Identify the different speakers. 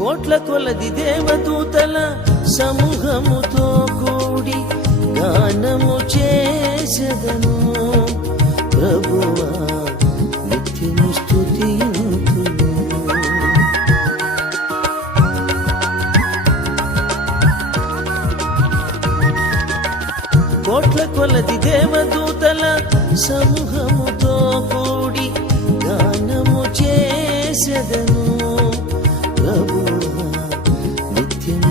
Speaker 1: కోట్ల కొలది దేవదూతల సమూహముతో కూడి గానము చేసదను. ప్రభువా నిత్యము స్థుతి కోట్ల కొలది దేవదూతల సమూహముతో కూడి గానము చేసదను.